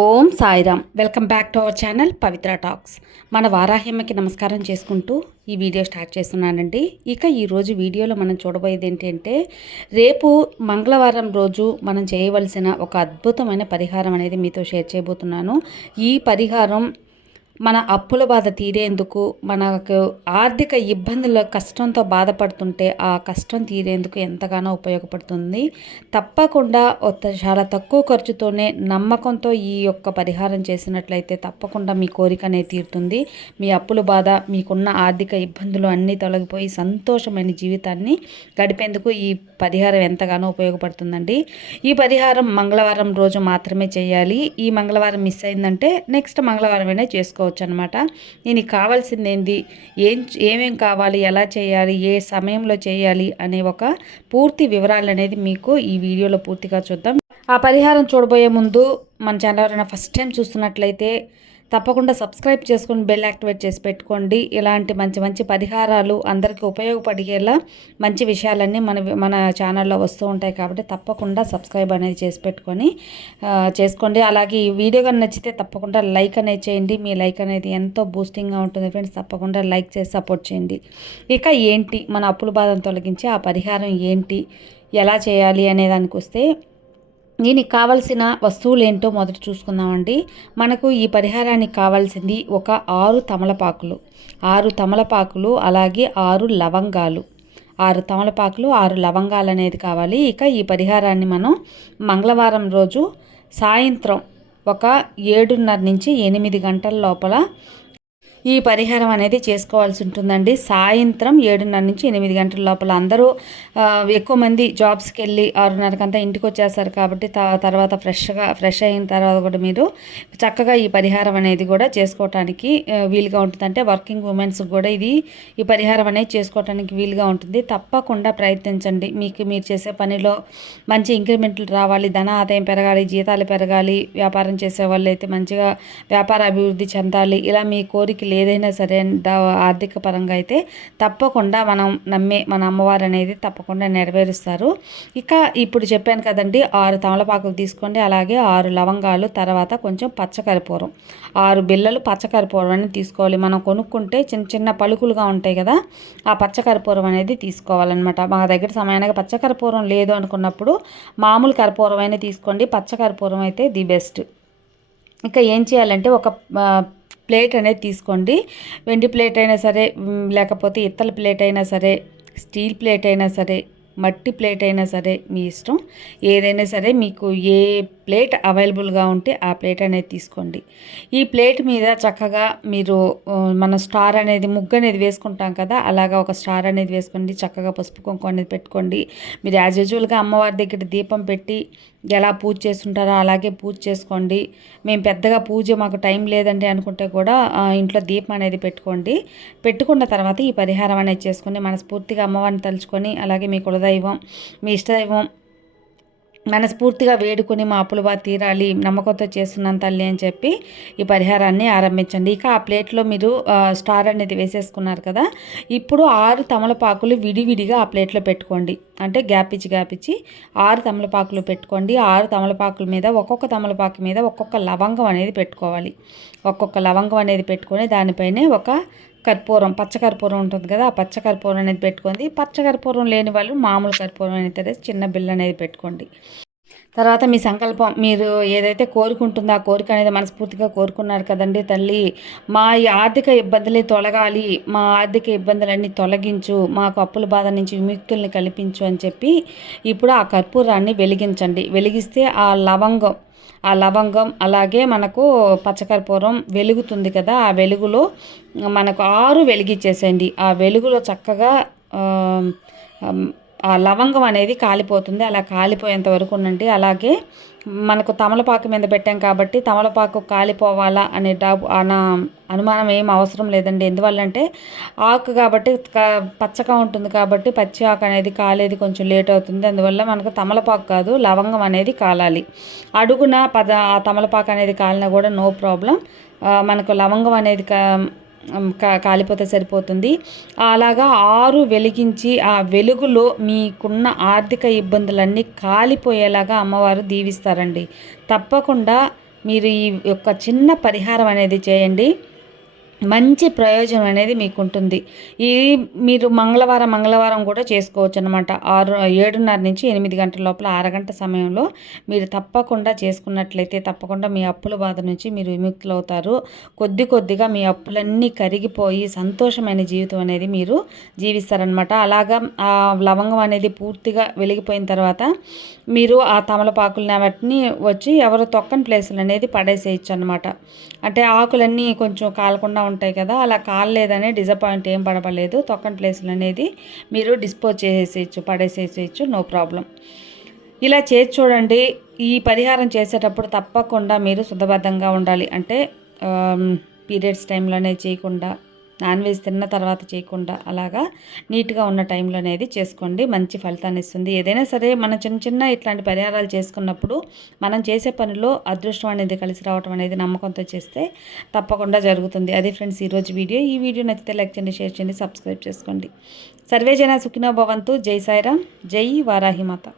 Om Sairam. Welcome back to our channel Pavitra talks. మన వారాహ్యమ్మకి నమస్కారం చేసుకుంటూ ఈ వీడియో స్టార్ట్ చేస్తున్నానండి. ఇక ఈరోజు వీడియోలో మనం చూడబోయేది ఏంటంటే రేపు మంగళవారం రోజు మనం చేయవలసిన ఒక అద్భుతమైన పరిహారం అనేది మీతో షేర్ చేయబోతున్నాను. ఈ పరిహారం మన అప్పుల బాధ తీరేందుకు మనకు ఆర్థిక ఇబ్బందుల కష్టంతో బాధపడుతుంటే ఆ కష్టం తీరేందుకు ఎంతగానో ఉపయోగపడుతుంది. తప్పకుండా చాలా తక్కువ ఖర్చుతోనే నమ్మకంతో ఈ యొక్క పరిహారం చేసినట్లయితే తప్పకుండా మీ కోరిక అనేది తీరుతుంది. మీ అప్పుల బాధ మీకున్న ఆర్థిక ఇబ్బందులు అన్నీ తొలగిపోయి సంతోషమైన జీవితాన్ని గడిపేందుకు ఈ పరిహారం ఎంతగానో ఉపయోగపడుతుందండి. ఈ పరిహారం మంగళవారం రోజు మాత్రమే చేయాలి. ఈ మంగళవారం మిస్ అయిందంటే నెక్స్ట్ మంగళవారమైనా చేసుకోవచ్చు. అనమాట దీనికి కావాల్సింది ఏంది ఏం ఏమేం కావాలి? ఎలా చేయాలి? ఏ సమయంలో చేయాలి? అనే ఒక పూర్తి వివరాలు అనేది మీకు ఈ వీడియోలో పూర్తిగా చూద్దాం. ఆ పరిహారం చూడబోయే ముందు మన ఛానల్ ఎవరైనా ఫస్ట్ టైం చూస్తున్నట్లయితే తప్పకుండా సబ్స్క్రైబ్ చేసుకొని బెల్ యాక్టివేట్ చేసి పెట్టుకోండి. ఇలాంటి మంచి మంచి పరిహారాలు అందరికీ ఉపయోగపడేలా మంచి విషయాలన్నీ మన మన ఛానల్లో వస్తూ ఉంటాయి కాబట్టి తప్పకుండా సబ్స్క్రైబ్ అనేది చేసి పెట్టుకొని చేసుకోండి. అలాగే ఈ వీడియో కానీ నచ్చితే తప్పకుండా లైక్ అనేది చేయండి. మీ లైక్ అనేది ఎంతో బూస్టింగ్గా ఉంటుంది ఫ్రెండ్స్. తప్పకుండా లైక్ చేసి సపోర్ట్ చేయండి. ఇక ఏంటి? మన అప్పుల బాధను తొలగించి ఆ పరిహారం ఏంటి? ఎలా చేయాలి అనే దానికి వస్తే దీనికి కావలసిన వస్తువులు ఏంటో మొదట చూసుకుందామండి. మనకు ఈ పరిహారానికి కావాల్సింది ఒక ఆరు తమలపాకులు. ఆరు తమలపాకులు అలాగే ఆరు లవంగాలు. ఆరు తమలపాకులు ఆరు లవంగాలు అనేది కావాలి. ఇక ఈ పరిహారాన్ని మనం మంగళవారం రోజు సాయంత్రం ఒక ఏడున్నర నుంచి ఎనిమిది గంటల లోపల ఈ పరిహారం అనేది చేసుకోవాల్సి ఉంటుందండి. సాయంత్రం ఏడున్నర నుంచి ఎనిమిది గంటల లోపల అందరూ ఎక్కువ మంది జాబ్స్కి వెళ్ళి ఆరున్నరకంతా ఇంటికి వచ్చేస్తారు కాబట్టి త- తర్వాత ఫ్రెష్గా ఫ్రెష్ అయిన తర్వాత కూడా మీరు చక్కగా ఈ పరిహారం అనేది కూడా చేసుకోవటానికి వీలుగా ఉంటుంది. అంటే వర్కింగ్ ఉమెన్స్ కూడా ఇది ఈ పరిహారం అనేది చేసుకోవటానికి వీలుగా ఉంటుంది. తప్పకుండా ప్రయత్నించండి. మీకు మీరు చేసే పనిలో మంచి ఇంక్రిమెంట్లు రావాలి. ధన ఆదాయం పెరగాలి జీతాలు పెరగాలి వ్యాపారం చేసే వాళ్ళు అయితే మంచిగా వ్యాపార అభివృద్ధి చెందాలి. ఇలా మీ కోరికలు ఏదైనా సరే ఆర్థిక పరంగా అయితే తప్పకుండా మనం నమ్మే మన అమ్మవారు అనేది తప్పకుండా నెరవేరుస్తారు. ఇక ఇప్పుడు చెప్పాను కదండి ఆరు తమలపాకులు తీసుకోండి అలాగే ఆరు లవంగాలు తర్వాత కొంచెం పచ్చకరిపూరం. ఆరు బిళ్ళలు పచ్చకరిపూరం అనేది తీసుకోవాలి. మనం కొనుక్కుంటే చిన్న చిన్న పలుకులుగా ఉంటాయి కదా ఆ పచ్చకర్పూరం అనేది తీసుకోవాలన్నమాట. మా దగ్గర సమయానికి పచ్చకరిపూరం లేదు అనుకున్నప్పుడు మామూలు కర్పూరం అయినా తీసుకోండి పచ్చకర్పూరం అయితే ది బెస్ట్. ఇంకా ఏం చేయాలంటే ఒక ప్లేట్ అనేది తీసుకోండి. వెండి ప్లేట్ అయినా సరే లేకపోతే ఇత్తల ప్లేట్ అయినా సరే స్టీల్ ప్లేట్ అయినా సరే మట్టి ప్లేట్ అయినా సరే మీ ఇష్టం. ఏదైనా సరే మీకు ఏ ప్లేట్ అవైలబుల్గా ఉంటే ఆ ప్లేట్ అనేది తీసుకోండి. ఈ ప్లేట్ మీద చక్కగా మీరు మన స్టార్ అనేది ముగ్గు అనేది వేసుకుంటాం కదా అలాగా ఒక స్టార్ అనేది వేసుకోండి. చక్కగా పసుపు కుంకుమ అనేది పెట్టుకోండి. మీరు యాజ్ యూజువల్గా అమ్మవారి దగ్గర దీపం పెట్టి ఎలా పూజ చేస్తుంటారో అలాగే పూజ చేసుకోండి. మేము పెద్దగా పూజ మాకు టైం లేదండి అనుకుంటే కూడా ఇంట్లో దీపం అనేది పెట్టుకోండి. పెట్టుకున్న తర్వాత ఈ పరిహారం అనేది చేసుకొని మనస్ఫూర్తిగా అమ్మవారిని తలుచుకొని అలాగే మీ కులదైవం మీ ఇష్టదైవం మనస్ఫూర్తిగా వేడుకొని మా అప్పులు బాగా తీరాలి నమ్మకంతో చేస్తున్నాను తల్లి అని చెప్పి ఈ పరిహారాన్ని ఆరంభించండి. ఇక ఆ ప్లేట్లో మీరు స్టార్ అనేది వేసేసుకున్నారు కదా ఇప్పుడు ఆరు తమలపాకులు విడివిడిగా ఆ ప్లేట్లో పెట్టుకోండి. అంటే గ్యాప్ ఇచ్చి గ్యాప్ ఇచ్చి ఆరు తమలపాకులు పెట్టుకోండి. ఆరు తమలపాకుల మీద ఒక్కొక్క తమలపాకు మీద ఒక్కొక్క లవంగం అనేది పెట్టుకోవాలి. ఒక్కొక్క లవంగం అనేది పెట్టుకొని దానిపైనే ఒక కర్పూరం పచ్చకర్పూరం ఉంటుంది కదా ఆ పచ్చకర్పూరం అనేది పెట్టుకోండి. పచ్చకర్పూరం లేని వాళ్ళు మామూలు కర్పూరం అనేది చిన్న బిల్ల అనేది పెట్టుకోండి. తర్వాత మీ సంకల్పం మీరు ఏదైతే కోరుకుంటుందో ఆ కోరిక అనేది మనస్ఫూర్తిగా కోరుకున్నారు కదండి తల్లి మా ఈ ఆర్థిక ఇబ్బందులే తొలగాలి మా ఆర్థిక ఇబ్బందులన్నీ తొలగించు మాకు అప్పుల బాధ నుంచి విముక్తుల్ని కల్పించు అని చెప్పి ఇప్పుడు ఆ కర్పూరాన్ని వెలిగించండి. వెలిగిస్తే ఆ లవంగం ఆ లవంగం అలాగే మనకు పచ్చకర్పూరం వెలుగుతుంది కదా ఆ వెలుగులో మనకు ఆరు వెలిగించేసేయండి ఆ వెలుగులో చక్కగా లవంగం అనేది కాలిపోతుంది. అలా కాలిపోయేంత వరకు ఉండండి. అలాగే మనకు తమలపాకు మీద పెట్టాం కాబట్టి తమలపాకు కాలిపోవాలా అనే డబ్బు అన అనుమానం ఏం అవసరం లేదండి. ఎందువల్లంటే ఆకు కాబట్టి పచ్చగా ఉంటుంది కాబట్టి పచ్చి ఆకు అనేది కాలేది కొంచెం లేట్ అవుతుంది. అందువల్ల మనకు తమలపాకు కాదు లవంగం అనేది కాలాలి. అడుగున పద ఆ తమలపాకు అనేది కాలినా కూడా నో ప్రాబ్లం. మనకు లవంగం అనేది కా- కాలిపోతే సరిపోతుంది. అలాగా ఆరు వెలిగించి ఆ వెలుగులో మీకున్న ఆర్థిక ఇబ్బందులన్నీ కాలిపోయేలాగా అమ్మవారు దీవిస్తారండి. తప్పకుండా మీరు ఈ యొక్క చిన్న పరిహారం అనేది చేయండి. మంచి ప్రయోజనం అనేది మీకు ఉంటుంది ఈ మీరు మంగళవారం మంగళవారం కూడా చేసుకోవచ్చు అనమాట ఆరు ఏడున్నర నుంచి ఎనిమిది గంటల లోపల అరగంట సమయంలో మీరు తప్పకుండా చేసుకున్నట్లయితే తప్పకుండా మీ అప్పుల బాధ నుంచి మీరు విముక్తులు అవుతారు కొద్ది కొద్దిగా మీ అప్పులన్నీ కరిగిపోయి సంతోషమైన జీవితం అనేది మీరు జీవిస్తారనమాట అలాగా ఆ లవంగం అనేది పూర్తిగా వెలిగిపోయిన తర్వాత మీరు ఆ తమలపాకులని వాటిని వచ్చి ఎవరు తొక్కని ప్లేసులు అనేది పడేసేయచ్చు అనమాట అంటే ఆకులన్నీ కొంచెం కాలకుండా ఉంటాయి కదా అలా కాలేదని డిసప్పాయింట్ ఏం పడపలేదు. తొక్కని ప్లేసులు అనేది మీరు డిస్పోజ్ చేసేసేయచ్చు పడేసేసేయచ్చు నో ప్రాబ్లం. ఇలా చేసి చూడండి ఈ పరిహారం చేసేటప్పుడు తప్పకుండా మీరు శుద్ధబద్ధంగా ఉండాలి. అంటే పీరియడ్స్ టైంలోనే చేయకుండా నాన్ వెజ్ తిన్న తర్వాత చేయకుండా అలాగా నీట్గా ఉన్న టైంలో అనేది చేసుకోండి. మంచి ఫలితాన్ని ఇస్తుంది. ఏదైనా సరే మనం చిన్న చిన్న ఇట్లాంటి పరిహారాలు చేసుకున్నప్పుడు మనం చేసే పనిలో అదృష్టం అనేది కలిసి రావడం అనేది నమ్మకంతో చేస్తే తప్పకుండా జరుగుతుంది. అది ఫ్రెండ్స్ ఈరోజు వీడియో. ఈ వీడియో నచ్చితే లైక్ చేయండి షేర్ చేయండి సబ్స్క్రైబ్ చేసుకోండి. సర్వే జన సుఖినో భవంతు. జై సాయిరామ్. జై వారాహిమాత